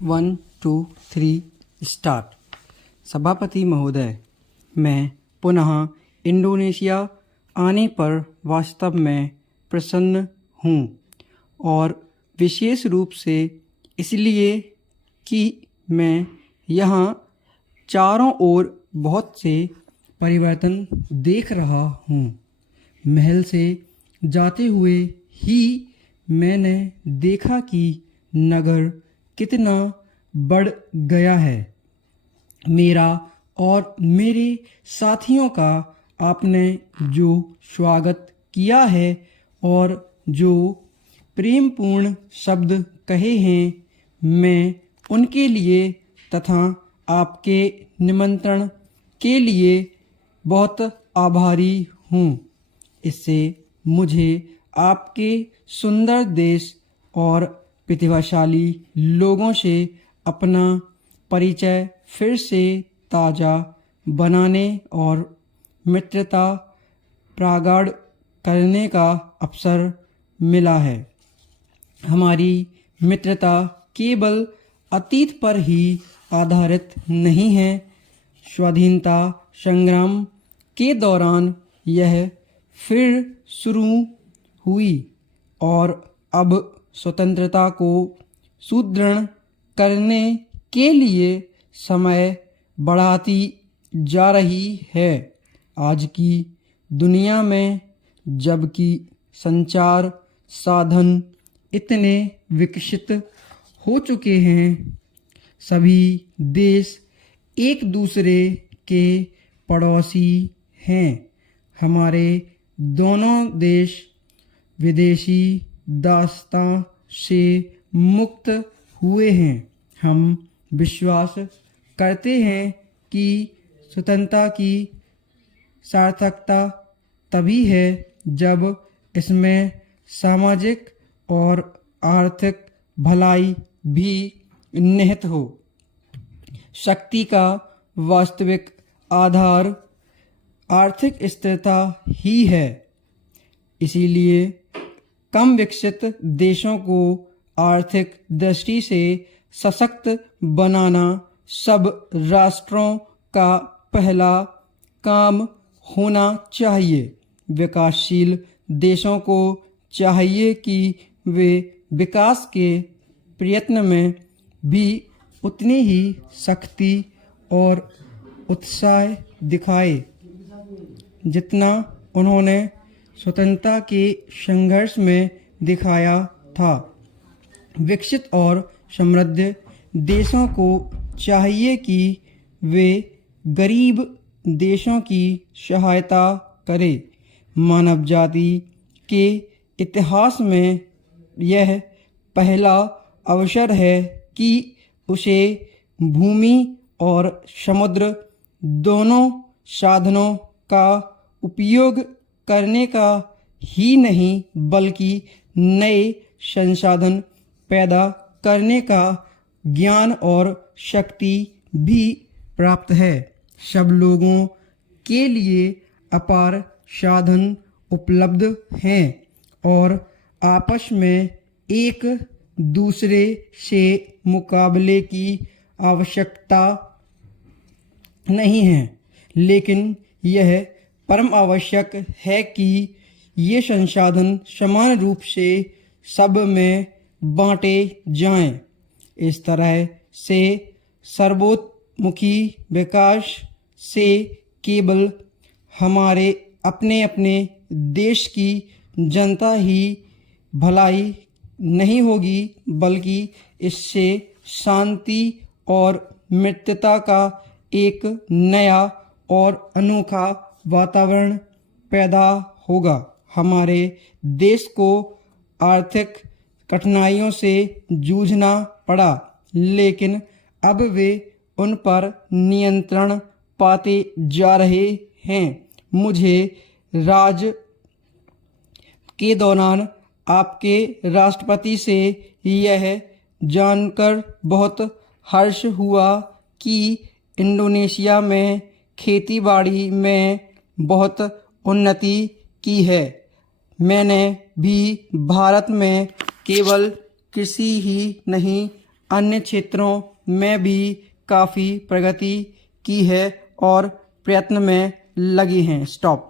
1 2 3 start. सभापति महोदय, मैं पुनः इंडोनेशिया आने पर वास्तव में प्रसन्न हूँ और विशेष रूप से इसलिए कि मैं यहाँ चारों ओर बहुत से परिवर्तन देख रहा हूँ। महल से जाते हुए ही मैंने देखा कि नगर कितना बढ़ गया है। मेरा और मेरे साथियों का आपने जो स्वागत किया है और जो प्रेमपूर्ण शब्द कहे हैं, मैं उनके लिए तथा आपके निमंत्रण के लिए बहुत आभारी हूँ। इससे मुझे आपके सुंदर देश और प्रतिभाशाली लोगों से अपना परिचय फिर से ताज़ा बनाने और मित्रता प्रगाढ़ करने का अवसर मिला है। हमारी मित्रता केवल अतीत पर ही आधारित नहीं है। स्वाधीनता संग्राम के दौरान यह फिर शुरू हुई और अब स्वतंत्रता को सुदृढ़ करने के लिए समय बढ़ाती जा रही है। आज की दुनिया में जबकि संचार साधन इतने विकसित हो चुके हैं, सभी देश एक दूसरे के पड़ोसी हैं। हमारे दोनों देश विदेशी दास्तां से मुक्त हुए हैं। हम विश्वास करते हैं कि स्वतंत्रता की सार्थकता तभी है जब इसमें सामाजिक और आर्थिक भलाई भी निहित हो। शक्ति का वास्तविक आधार आर्थिक स्थिरता ही है। इसीलिए कम विकसित देशों को आर्थिक दृष्टि से सशक्त बनाना सब राष्ट्रों का पहला काम होना चाहिए। विकासशील देशों को चाहिए कि वे विकास के प्रयत्न में भी उतनी ही सख्ती और उत्साह दिखाए जितना उन्होंने स्वतंत्रता के संघर्ष में दिखाया था। विकसित और समृद्ध देशों को चाहिए कि वे गरीब देशों की सहायता करें। मानव जाति के इतिहास में यह पहला अवसर है कि उसे भूमि और समुद्र दोनों साधनों का उपयोग करने का ही नहीं बल्कि नए संसाधन पैदा करने का ज्ञान और शक्ति भी प्राप्त है। सब लोगों के लिए अपार साधन उपलब्ध हैं और आपस में एक दूसरे से मुकाबले की आवश्यकता नहीं है, लेकिन यह परम आवश्यक है कि ये संसाधन समान रूप से सब में बांटे जाएं। इस तरह से सर्वतोमुखी विकास से केवल हमारे अपने अपने देश की जनता ही भलाई नहीं होगी, बल्कि इससे शांति और मित्रता का एक नया और अनोखा वातावरण पैदा होगा। हमारे देश को आर्थिक कठिनाइयों से जूझना पड़ा, लेकिन अब वे उन पर नियंत्रण पाते जा रहे हैं। मुझे राज के दौरान आपके राष्ट्रपति से यह जानकर बहुत हर्ष हुआ कि इंडोनेशिया में खेतीबाड़ी में बहुत उन्नति की है। मैंने भी भारत में केवल कृषि ही नहीं अन्य क्षेत्रों में भी काफ़ी प्रगति की है और प्रयत्न में लगी हैं। स्टॉप।